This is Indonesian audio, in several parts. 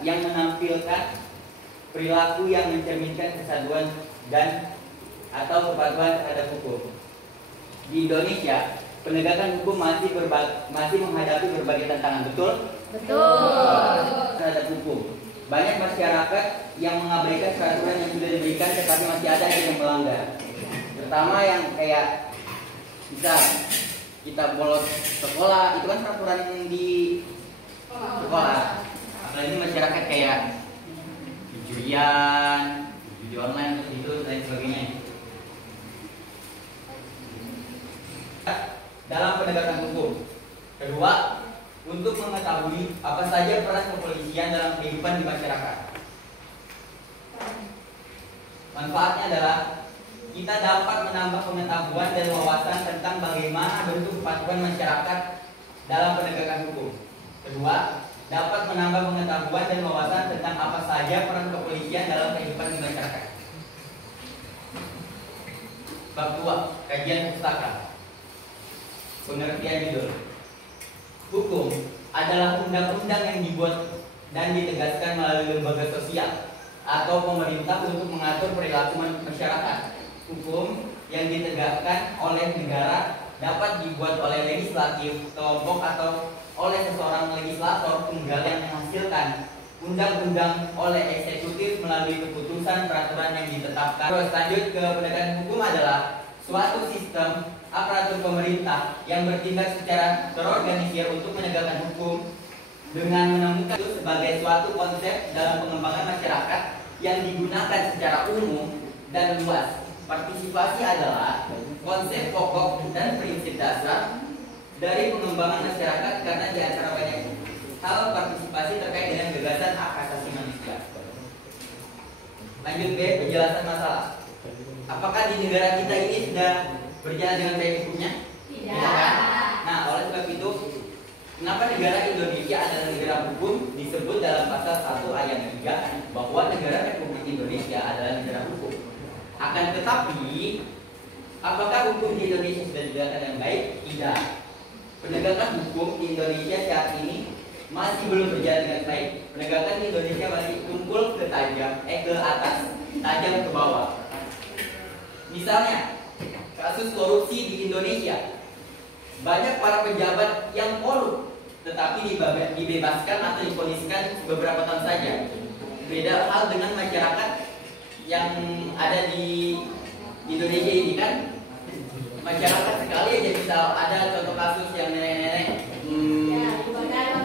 yang menampilkan perilaku yang mencerminkan kesatuan dan atau kepatuhan terhadap hukum. Di Indonesia, penegakan hukum masih menghadapi berbagai tantangan, betul? Betul. Terhadap hukum. Banyak masyarakat yang mengabaikan peraturan yang sudah diberikan, tetapi masih ada yang melanggar. Terutama yang kayak misal kita bolos sekolah, itu kan peraturan di sekolah. Apalagi masyarakat kayak judi online, itu dan sebagainya. Dalam penegakan hukum. Kedua, untuk mengetahui apa saja peran kepolisian dalam kehidupan di masyarakat. Manfaatnya adalah kita dapat menambah pengetahuan dan wawasan tentang bagaimana bentuk kepatuhan masyarakat dalam penegakan hukum. Kedua, dapat menambah pengetahuan dan wawasan tentang apa saja peran kepolisian dalam kehidupan di masyarakat. Bab 2, kajian pustaka. Pengertian judul. Hukum adalah undang-undang yang dibuat dan ditegaskan melalui lembaga sosial atau pemerintah untuk mengatur perilaku masyarakat. Hukum yang ditegakkan oleh negara dapat dibuat oleh legislatif, kelompok atau oleh seseorang legislator tunggal yang menghasilkan undang-undang oleh eksekutif melalui keputusan peraturan yang ditetapkan. Terus lanjut ke penegakan hukum adalah suatu sistem aparatur pemerintah yang bertindak secara terorganisir untuk menegakkan hukum dengan menemukan itu sebagai suatu konsep dalam pengembangan masyarakat yang digunakan secara umum dan luas. Partisipasi adalah konsep pokok dan prinsip dasar dari pengembangan masyarakat karena di antara banyak hal partisipasi terkait dengan gagasan hak asasi manusia. Lanjut B, penjelasan masalah. Apakah di negara kita ini sudah berjalan dengan baik hukumnya? Tidak. Kan? Nah, oleh sebab itu, kenapa negara Indonesia adalah negara hukum disebut dalam pasal 1 ayat 3 bahwa negara Republik Indonesia adalah negara hukum. Akan tetapi, apakah hukum di Indonesia sudah dijalankan dengan baik? Tidak. Penegakan hukum di Indonesia saat ini masih belum berjalan dengan baik. Penegakan di Indonesia masih tumpul ke atas, tajam ke bawah. Misalnya, kasus korupsi di Indonesia, banyak para pejabat yang korup tetapi dibebaskan atau diponiskan beberapa tahun saja. Beda hal dengan masyarakat yang ada di Indonesia ini kan, masyarakat sekali aja misal ada contoh kasus yang nenek-nenek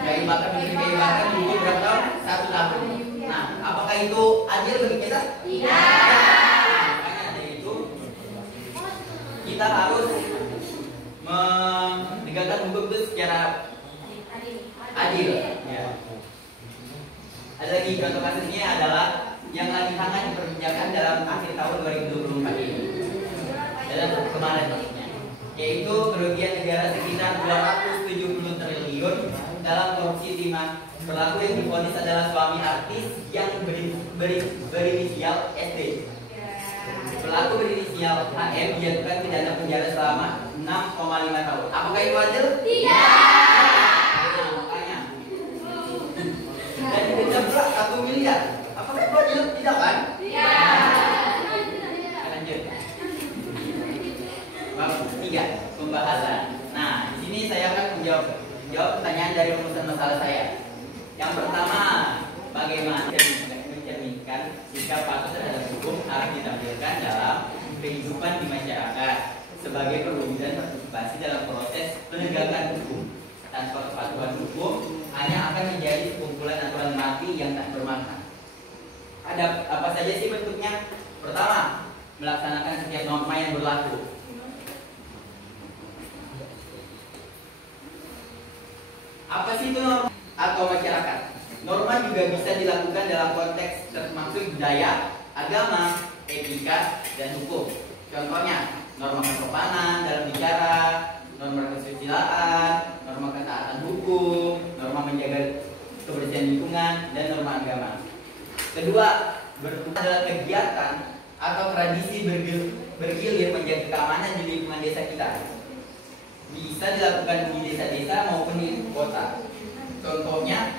kayu bakar dulu berapa tahun? 1 tahun. Nah, apakah itu adil bagi kita? Tidak. Kita harus menegakkan hukum itu secara adil. Ya. Ada lagi contoh kasusnya adalah yang lagi hangat diperbincangkan dalam akhir tahun 2024 ini. Dalam kemarin maksudnya, yaitu kerugian negara sekitar 270 triliun dalam korupsi timah. Pelaku yang divonis adalah suami artis yang berinisial SD. Pelaku berinisial HM dijatuhkan pidana penjara selama 6,5 tahun. Apakah itu adil? Tidak. Nah, makanya. Dan didenda pula 1 miliar. Apakah itu adil? Tidak kan? Tidak. Lanjut. Bab 3, pembahasan. Nah, di sini saya akan menjawab pertanyaan dari rumusan masalah saya. Yang pertama, bagaimana mencerminkan sikap patuh terhadap hukum harus ditampilkan dalam kehidupan di masyarakat sebagai perwujudan partisipasi dalam proses penegakan hukum. Tanpa kepatuhan hukum hanya akan menjadi sekumpulan aturan mati yang tak bermakna. Ada apa saja sih bentuknya? Pertama, melaksanakan setiap norma yang berlaku. Apa sih itu norma atau masyarakat? Norma juga bisa dilakukan dalam konteks termasuk budaya, agama, etika, dan hukum. Contohnya, norma kesopanan dalam bicara, norma kesusilaan, norma ketaatan hukum, norma menjaga kebersihan lingkungan, dan norma agama. Kedua, adalah kegiatan atau tradisi bergilir menjaga keamanan di lingkungan desa kita. Bisa dilakukan di desa-desa maupun di kota. Contohnya,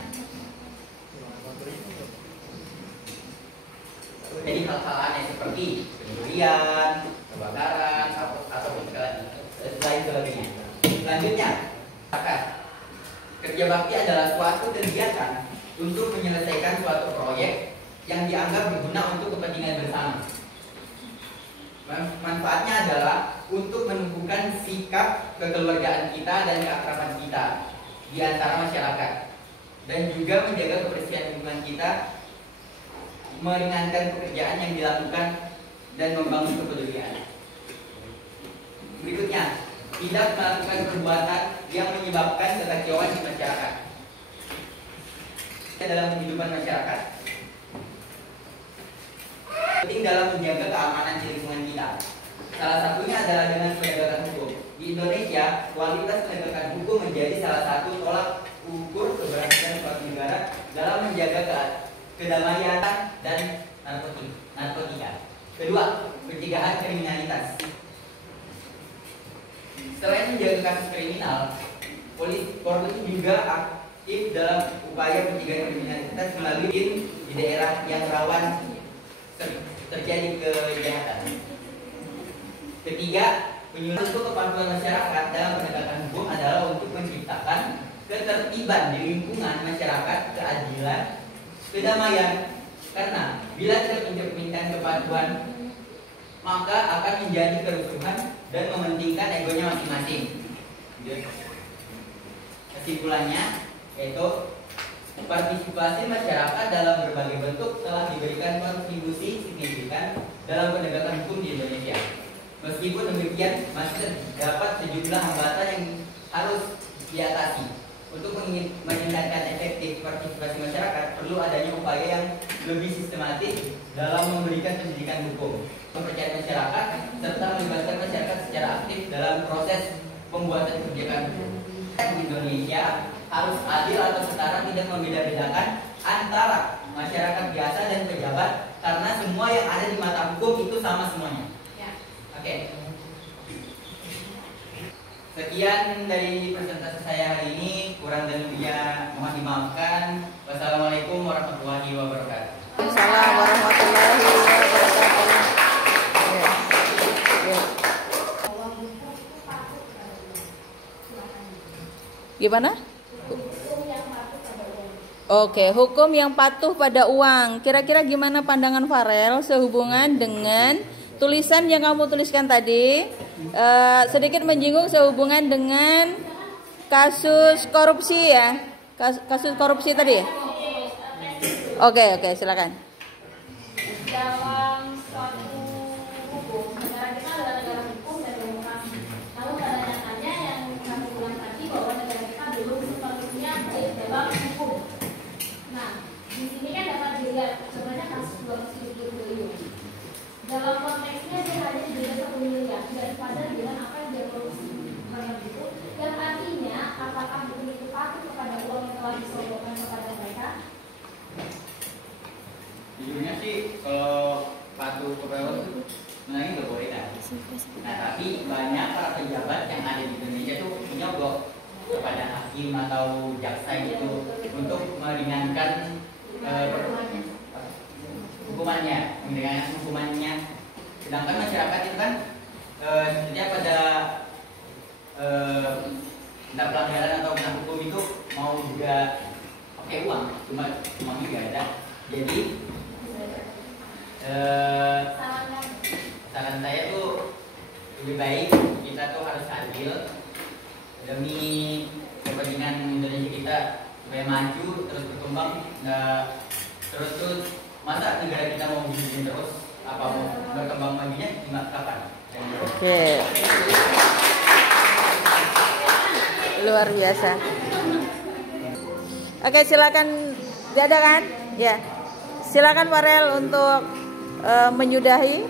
hal-hal aneh seperti pencurian, kebakaran, ataupun lain sebagainya. Selanjutnya, kerja bakti adalah suatu kegiatan untuk menyelesaikan suatu proyek yang dianggap berguna untuk kepentingan bersama. Manfaatnya adalah untuk menumbuhkan sikap kekeluargaan kita dan keakraban kita di antara masyarakat, dan juga menjaga kebersihan lingkungan kita, meringankan pekerjaan yang dilakukan, dan membangun kepedulian. Berikutnya, tidak melakukan perbuatan yang menyebabkan kekacauan di masyarakat. Dalam kehidupan masyarakat, penting dalam menjaga keamanan di lingkungan kita. Salah satunya adalah dengan penegakan hukum. Di Indonesia, kualitas penegakan hukum menjadi salah satu tolak ukur keberhasilan suatu negara dalam menjaga kedamaian dan narkotika. Kedua, pencegahan kriminalitas. Selain menjaga kasus kriminal, polisi juga aktif dalam upaya pencegahan kriminalitas melalui di daerah yang rawan terjadi kejahatan. Ketiga, untuk kepatuhan masyarakat dalam penegakan hukum adalah untuk menciptakan ketertiban di lingkungan masyarakat, keadilan, kedamaian. Karena bila tidak mencerminkan kepatuhan, maka akan menjadi kerusuhan dan mementingkan egonya masing-masing. Kesimpulannya yaitu partisipasi masyarakat dalam berbagai bentuk telah diberikan kontribusi signifikan dalam penegakan hukum di Indonesia. Meskipun demikian, masih terdapat sejumlah hambatan yang harus diatasi. Untuk meningkatkan efektif partisipasi masyarakat, perlu adanya upaya yang lebih sistematis dalam memberikan pendidikan hukum, kepercayaan masyarakat, serta melibatkan masyarakat secara aktif dalam proses pembuatan kebijakan hukum. Di Indonesia harus adil atau setara, tidak membeda-bedakan antara masyarakat biasa dan pejabat, karena semua yang ada di mata hukum itu sama semuanya. Oke. Sekian dari presentasi saya hari ini, kurang dan lebihnya mohon dimaafkan. Wassalamualaikum warahmatullahi wabarakatuh. Assalamualaikum warahmatullahi wabarakatuh. Gimana? Oke, hukum yang patuh pada uang. Kira-kira gimana pandangan Farel sehubungan dengan tulisan yang kamu tuliskan tadi? Sedikit menyinggung sehubungan dengan kasus korupsi ya. Kasus korupsi tadi. Oke, silakan. Dalam suatu hukum, negara kita adalah negara hukum dan demokrasi. Namun pada nyatanya yang kami bilang tadi bahwa negara kita belum sepenuhnya baik dalam hukum. Nah, di sini kan dapat dilihat sebenarnya kasus 270 triliun. Dalam konteksnya dia hanya diberikan 1 miliar, tidak sepadan dengan apa yang dia produksi. Itu yang artinya apakah betul itu patuh kepada uang yang telah disodorkan kepada mereka? Jujurnya sih kalau patuh kepada itu sebenarnya nggak boleh kan. Nah, tapi banyak para pejabat yang ada di Indonesia itu menyogok kepada hakim atau jaksa gitu untuk meringankan hukumannya. Sedangkan masyarakat itu kan setiap ada tindak pelanggaran atau kena hukum itu mau juga pakai uang, cuma juga ada. Jadi saran saya tuh lebih baik kita tuh harus adil demi kepentingan Indonesia kita supaya maju terus berkembang. Terus masa negara kita mau begini terus, apa mau berkembang majunya kapan? Oke. Luar biasa. Oke, silakan. Diadakan? Ya. Silakan Farel untuk menyudahi.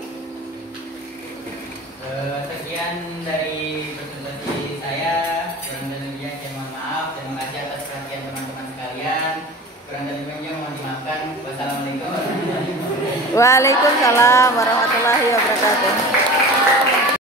Sekian dari presentasi saya. Kurang dan lebihnya saya mohon maaf. Terima kasih atas perhatian teman-teman sekalian. Kurang dan lebihnya mohon dimaafkan. Wassalamualaikum warahmatullahi wabarakatuh. Waalaikumsalam warahmatullahi wabarakatuh.